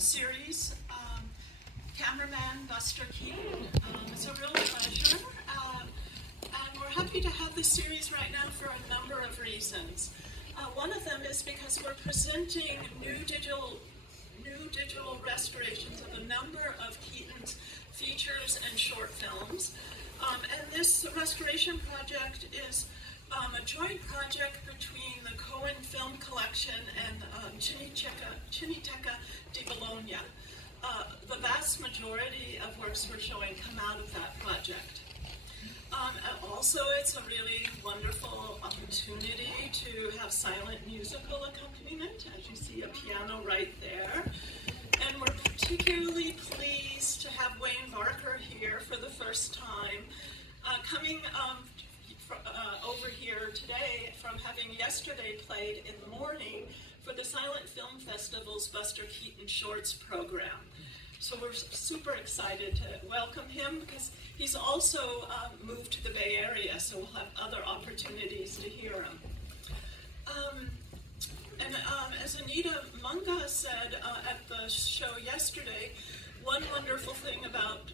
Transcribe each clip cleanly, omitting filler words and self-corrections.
series, cameraman Buster Keaton. It's a real pleasure, and we're happy to have this series right now for a number of reasons. One of them is because we're presenting new digital restorations of a number of Keaton's features and short films. And this restoration project is a joint project between the Cohen Film Collection and Cineteca di Bologna. The vast majority of works we're showing come out of that project. Also, it's a really wonderful opportunity to have silent musical accompaniment, as you see a piano right there. And we're particularly pleased to have Wayne Barker here for the first time, coming over here today from having yesterday played in the morning for the Silent Film Festival's Buster Keaton Shorts program. So we're super excited to welcome him because he's also moved to the Bay Area, so we'll have other opportunities to hear him. As Anita Munga said at the show yesterday, one wonderful thing about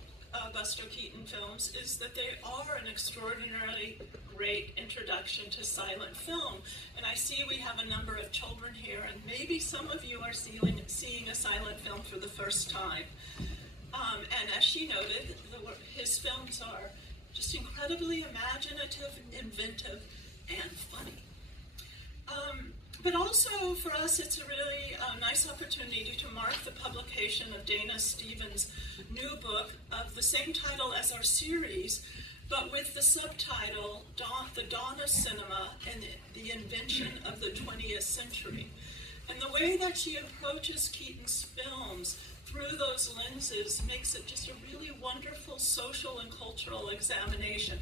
Buster Keaton films is that they are an extraordinarily great introduction to silent film. And I see we have a number of children here, and maybe some of you are seeing a silent film for the first time. And as she noted, his films are just incredibly imaginative, inventive, and funny. But also for us, it's a really nice opportunity to mark the publication of Dana Stevens' new book of the same title as our series, but with the subtitle, The Dawn of Cinema and the Invention of the 20th Century. And the way that she approaches Keaton's films through those lenses makes it just a really wonderful social and cultural examination,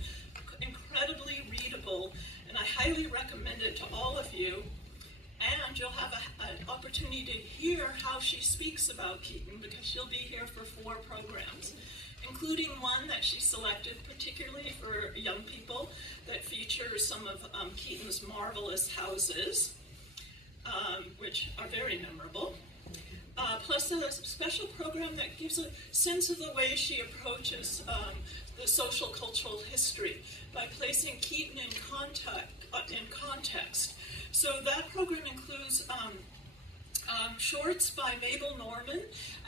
incredibly readable, and I highly recommend it to all of you. And you'll have an opportunity to hear how she speaks about Keaton, because she'll be here for 4 programs, including one that she selected particularly for young people that features some of Keaton's marvelous houses, which are very memorable. Plus a special program that gives a sense of the way she approaches the social cultural history by placing Keaton in context. So that program includes shorts by Mabel Normand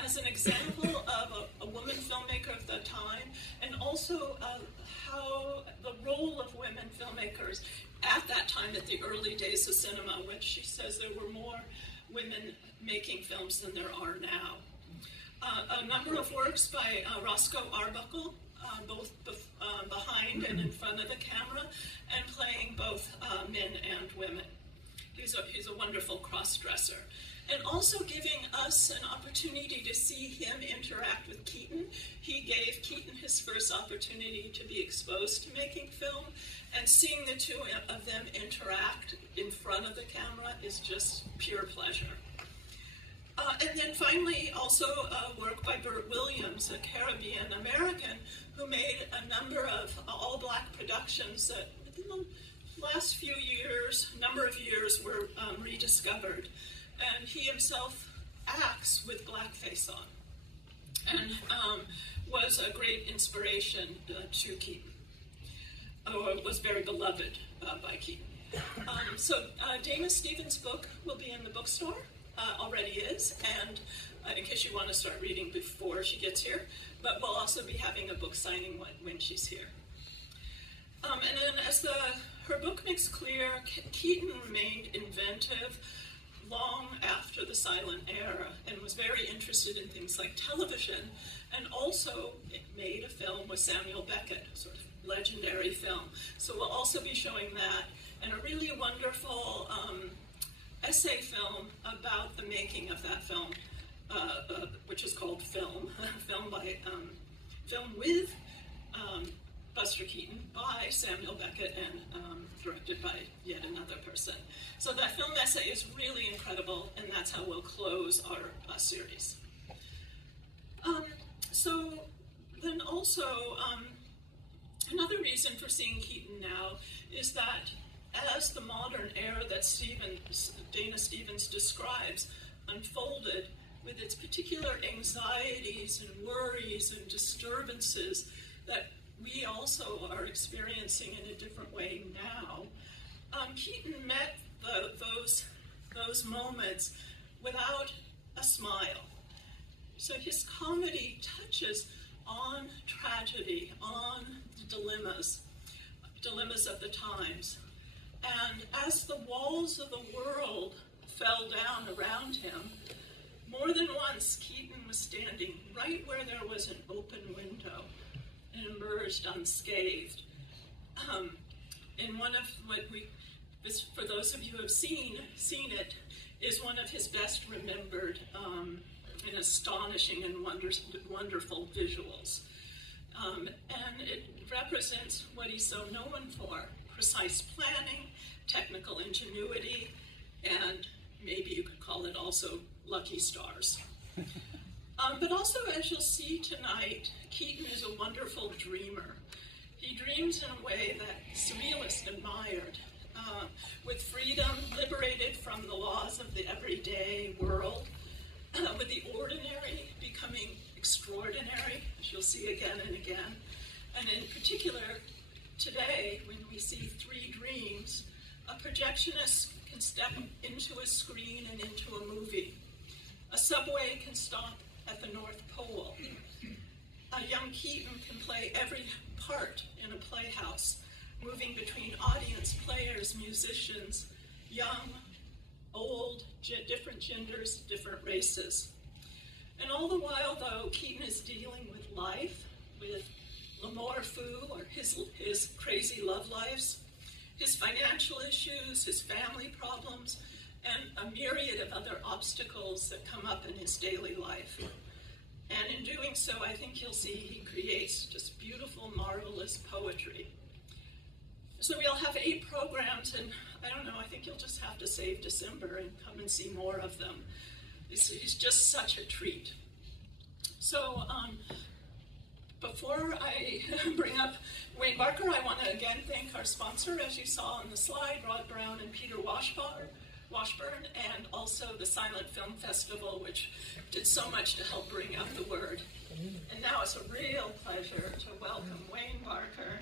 as an example of a woman filmmaker of the time, and also how the role of women filmmakers at that time, at the early days of cinema, when she says there were more women making films than there are now. A number of works by Roscoe Arbuckle, both behind and in front of the camera, and playing both men and women. He's a wonderful cross-dresser. And also giving us an opportunity to see him interact with Keaton. He gave Keaton his first opportunity to be exposed to making film, and seeing the two of them interact in front of the camera is just pure pleasure. And then finally, also work by Burt Williams, a Caribbean American, who made a number of all-black productions that within the last few years, number of years, were rediscovered. And he himself acts with blackface on, and was a great inspiration to Keaton, or was very beloved by Keaton. So Dana Stevens' book will be in the bookstore, already is, and in case you want to start reading before she gets here, but we'll also be having a book signing when she's here. And then as her book makes clear, Keaton remained inventive long after the silent era, and was very interested in things like television, and also it made a film with Samuel Beckett, sort of legendary film. So we'll also be showing that, and a really wonderful essay film about the making of that film, which is called Film, film with Buster Keaton by Samuel Beckett and directed by yet another person. So that film essay is really incredible, and that's how we'll close our series. So then also, another reason for seeing Keaton now is that as the modern era that Dana Stevens describes unfolded, with its particular anxieties and worries and disturbances that we also are experiencing in a different way now, Keaton met those moments without a smile. So his comedy touches on tragedy, on the dilemmas of the times. And as the walls of the world fell down around him, more than once Keaton was standing right where there was an open window and emerged unscathed. In one of for those of you who have seen it, is one of his best remembered and astonishing and wonderful visuals. And it represents what he's so known for: precise planning, technical ingenuity, and maybe you could call it also lucky stars. But also, as you'll see tonight, Keaton is a wonderful dreamer. He dreams in a way that surrealists admired, with freedom, liberated from the laws of the everyday world, with the ordinary becoming extraordinary, as you'll see again and again. And in particular, today, when we see three dreams, a projectionist can step into a screen and into a movie. A subway can stop at the North Pole. A young Keaton can play every part in a playhouse, moving between audience, players, musicians, young, old, different genders, different races. And all the while, though, Keaton is dealing with life, with l'amour fou, or his crazy love lives, his financial issues, his family problems, and a myriad of other obstacles that come up in his daily life. And in doing so, I think you'll see he creates just beautiful, marvelous poetry. So we'll have 8 programs, and I don't know, I think you'll just have to save December and come and see more of them. He's just such a treat. So before I bring up Wayne Barker, I want to again thank our sponsor, as you saw on the slide, Rod Brown and Peter Washburn, and also the Silent Film Festival, which did so much to help bring out the word. And now it's a real pleasure to welcome Wayne Barker.